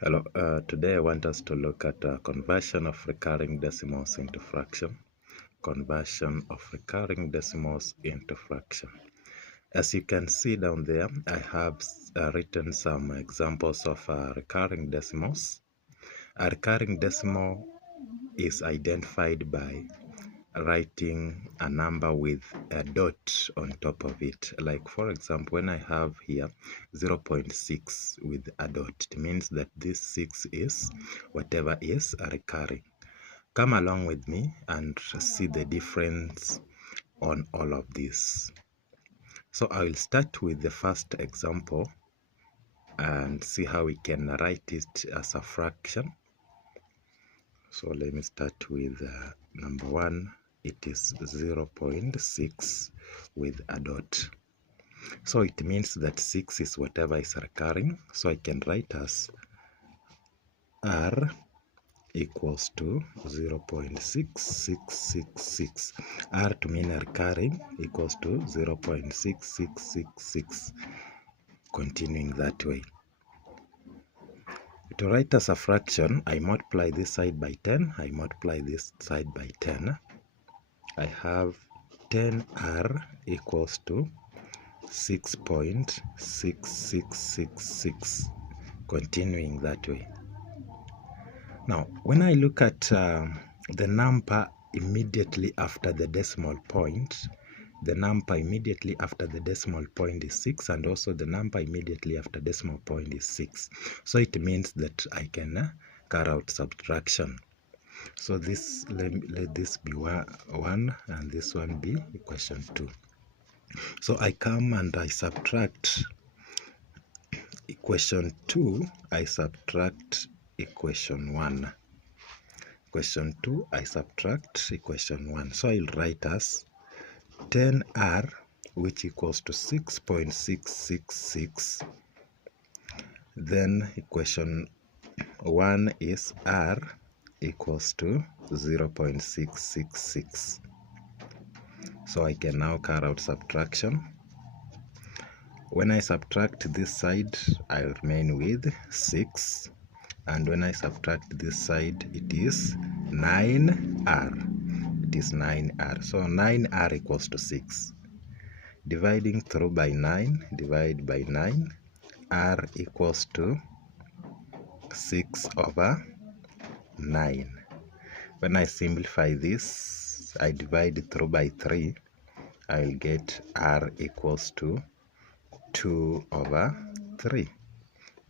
Hello, today I want us to look at conversion of recurring decimals into fraction. Conversion of recurring decimals into fraction. As you can see down there, I have written some examples of recurring decimals. A recurring decimal is identified by writing a number with a dot on top of it. Like for example, when I have here 0.6 with a dot, it means that this 6 is whatever is recurring. Come along with me and see the difference on all of this. So I will start with the first example and see how we can write it as a fraction. So let me start with number 1. It is 0.6 with a dot. So it means that 6 is whatever is recurring. So I can write as R equals to 0.6666. R to mean recurring equals to 0.6666. Continuing that way. To write as a fraction, I multiply this side by 10. I multiply this side by 10. I have 10R equals to 6.6666. Continuing that way. Now, when I look at the number immediately after the decimal point, the number immediately after the decimal point is 6, and also the number immediately after decimal point is 6. So it means that I can carry out subtraction. So this let this be 1 and this one be equation 2. So I come and I subtract equation 2, I subtract equation 1. Equation 2, I subtract equation 1. So I'll write as 10R, which equals to 6.666. Then equation 1 is R equals to 0.666. So I can now carry out subtraction. When I subtract this side, I remain with 6. And when I subtract this side, it is 9R. It is 9R. So 9R equals to 6. Dividing through by 9, divide by 9. R equals to 6 over 9. When I simplify this, I divide through by 3. I'll get R equals to 2 over 3.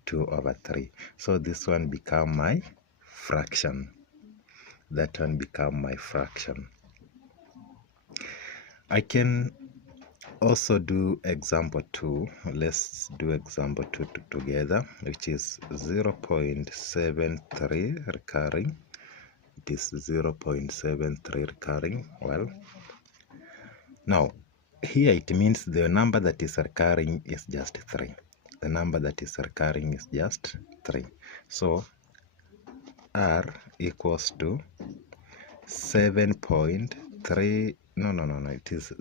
2 over 3. So this one become my fraction. That one become my fraction. I can also do example 2. Let's do example 2 together, which is 0.73 recurring. It is 0.73 recurring. Well, now here it means the number that is recurring is just 3. The number that is recurring is just 3. So R equals to 7.3, no, it is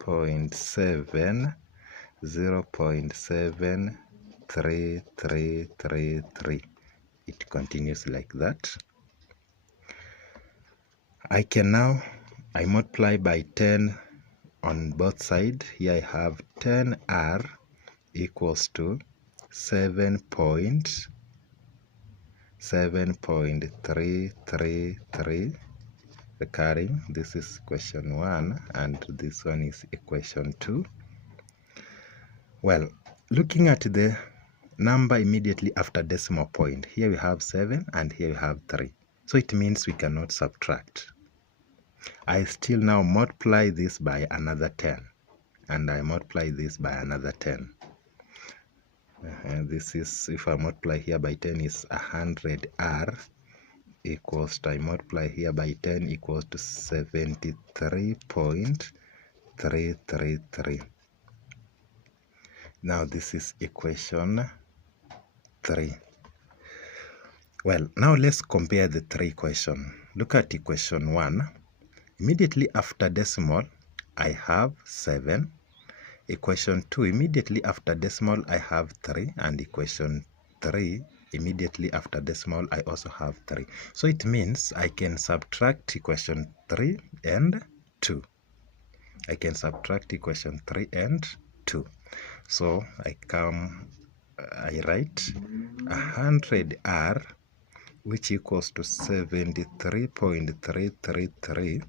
0.73333. It continues like that. I can now, I multiply by 10 on both sides. Here I have 10R equals to 7.333 recurring. This is equation 1 and this one is equation 2. Well, looking at the number immediately after decimal point, here we have 7 and here we have 3. So it means we cannot subtract. I still now multiply this by another 10 and I multiply this by another 10. And this is, if I multiply here by 10 is 100R equals to, I multiply here by 10 equals to 73.333. Now this is equation 3. Well, now let's compare the 3 equations. Look at equation 1. Immediately after decimal, I have 7. Equation 2, immediately after decimal, I have 3. And equation 3, immediately after decimal, I also have 3. So it means I can subtract equation 3 and 2. I can subtract equation 3 and 2. So I write 100R, which equals to 73.333.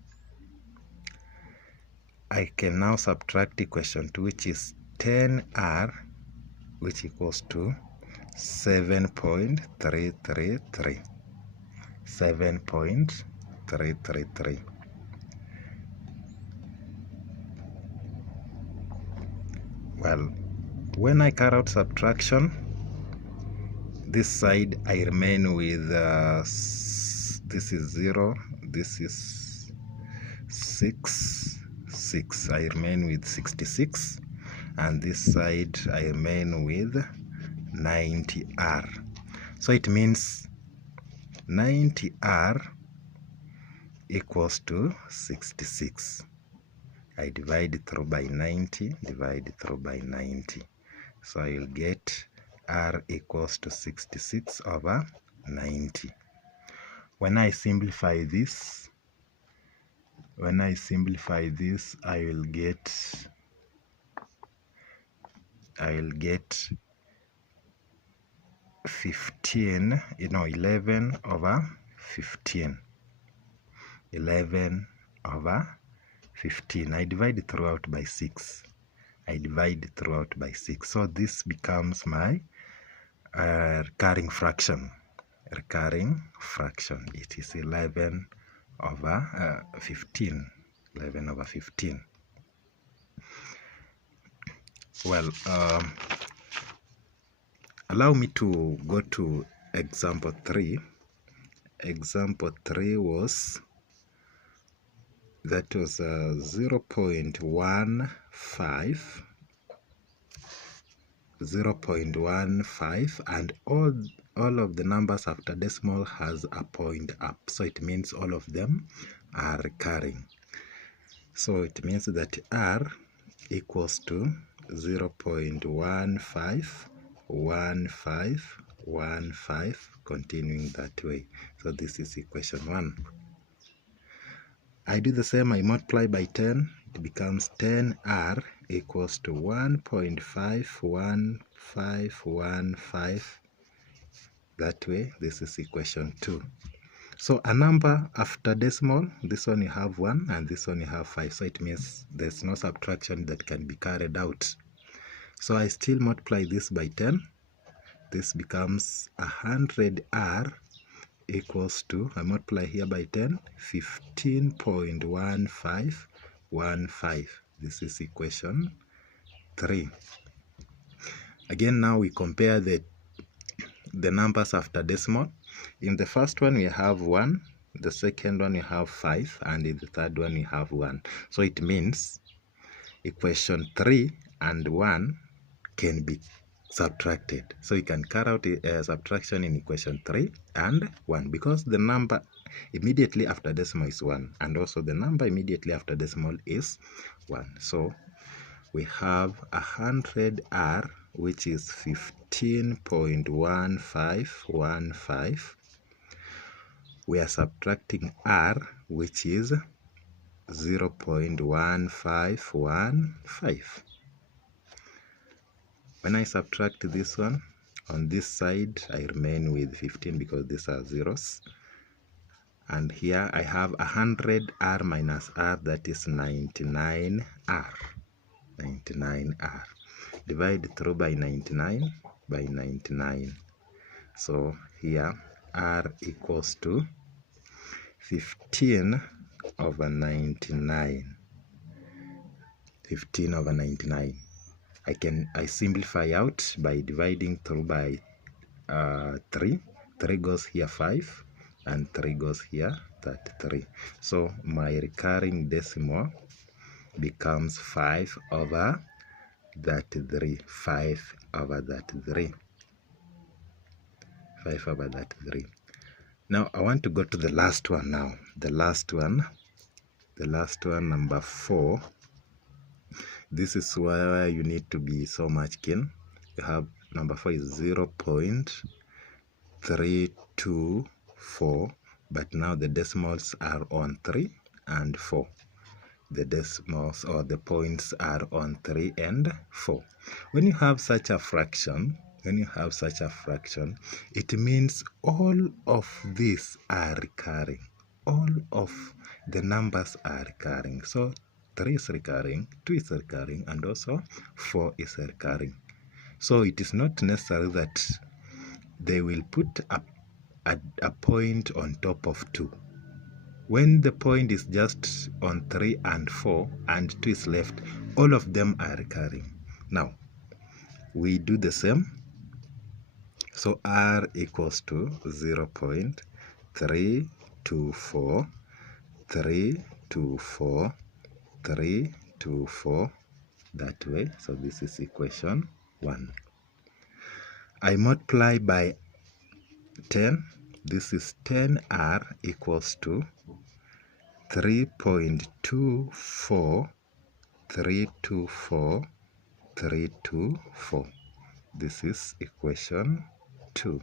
I can now subtract equation 2, which is 10R, which equals to 7.333. 7.333. Well, when I carry out subtraction, this side I remain with this is 0, this is 6, I remain with 66, and this side I remain with 90R. So it means 90R equals to 66. I divide through by 90, divide through by 90. So I will get R equals to 66 over 90. When I simplify this, I will get 15, 11 over 15. 11 over 15. I divide throughout by 6. So this becomes my recurring fraction. It is 11 over 15. 11 over 15. Well, allow me to go to example 3. Example 3 was 0.15, and all of the numbers after decimal has a point up, so it means all of them are recurring. So it means that R equals to 0.151515, continuing that way. So this is equation 1. I do the same, I multiply by 10, it becomes 10R equals to 1.51515. That way, this is equation 2. So a number after decimal, this one you have 1 and this one you have 5. So it means there's no subtraction that can be carried out. So I still multiply this by 10. This becomes 100R equals to, I multiply here by 10, 15.1515. This is equation 3. Again, now we compare the numbers after decimal. In the first one we have 1, the second one we have 5, and in the third one we have 1. So it means equation 3 and 1 can be subtracted. So you can carry out a subtraction in equation 3 and 1, because the number immediately after decimal is 1, and also the number immediately after decimal is 1. So we have 100R, which is 15.1515. We are subtracting R, which is 0.1515. When I subtract this one, on this side I remain with 15 because these are zeros. And here I have 100R minus R, that is 99R. 99R. Divide through by 99 by 99. So here R equals to 15 over 99. 15 over 99. I simplify out by dividing through by 3. 3 goes here 5, and 3 goes here 33. So my recurring decimal becomes 5 over that 3. 5 over that 3. 5 over that 3. Now I want to go to the last one now. The last one, number 4. This is where you need to be so much keen. You have number 4 is 0.324, but now the decimals are on 3 and 4. The decimals or the points are on 3 and 4. When you have such a fraction, it means all of these are recurring. All of the numbers are recurring. So 3 is recurring, 2 is recurring, and also 4 is recurring. So it is not necessary that they will put a point on top of 2. When the point is just on 3 and 4 and 2 is left, all of them are recurring. Now, we do the same. So R equals to 0.324, 324, 324, that way. So this is equation 1. I multiply by 10. This is 10R equals to 3.24, 324, 324. This is equation 2.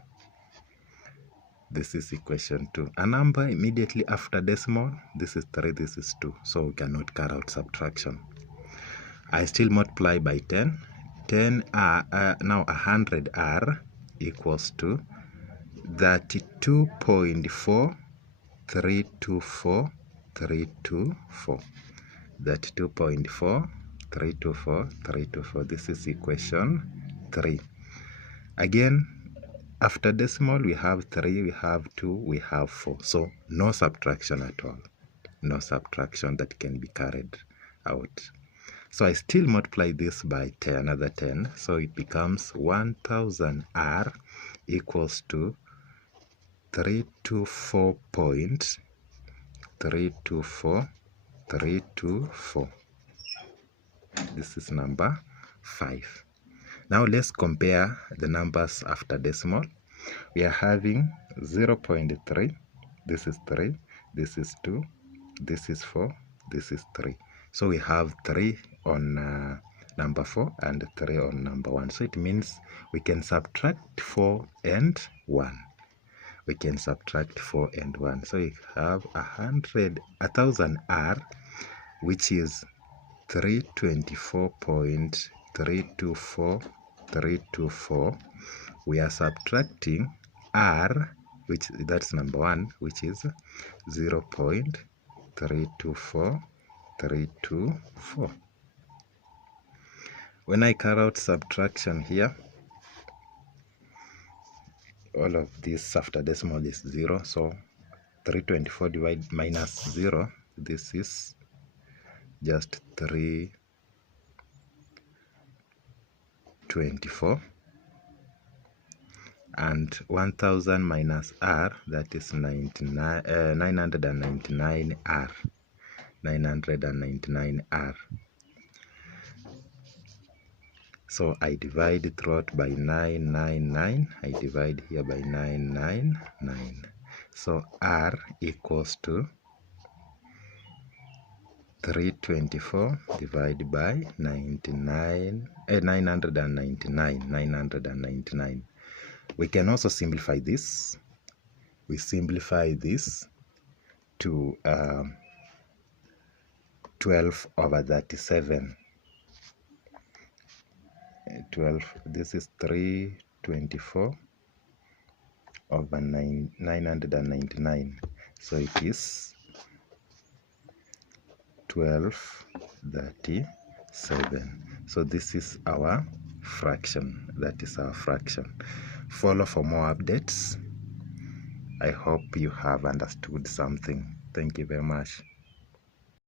This is equation 2. A number immediately after decimal, this is 3, this is 2. So we cannot carry out subtraction. I still multiply by 10. 10R, now 100R equals to 32.4, 324, 324. 32.4, 324, 324. This is equation 3. Again, after decimal, we have 3, we have 2, we have 4. So no subtraction at all. No subtraction that can be carried out. So I still multiply this by 10, another 10. So it becomes 1000R equals to 324.324, 324. This is number 5. Now let's compare the numbers after decimal. We are having 0.3. This is 3. This is 2. This is 4. This is 3. So we have 3 on number 4 and 3 on number 1. So it means we can subtract 4 and 1. We can subtract 4 and 1. So we have 1000R, which is 324.324, 324. We are subtracting R, which that's number 1, which is 0.324, 324. When I carry out subtraction here, all of this after decimal is 0. So 324 divided minus 0, this is just 324. And 1000 minus R, that is 999R. 999R. So I divide throughout by 999. I divide here by 999. So R equals to 324 divided by 999. 999. We can also simplify this. We simplify this to 12 over 37. 12. This is 324 over 999. So it is 1237. So this is our fraction. That is our fraction. Follow for more updates. I hope you have understood something. Thank you very much.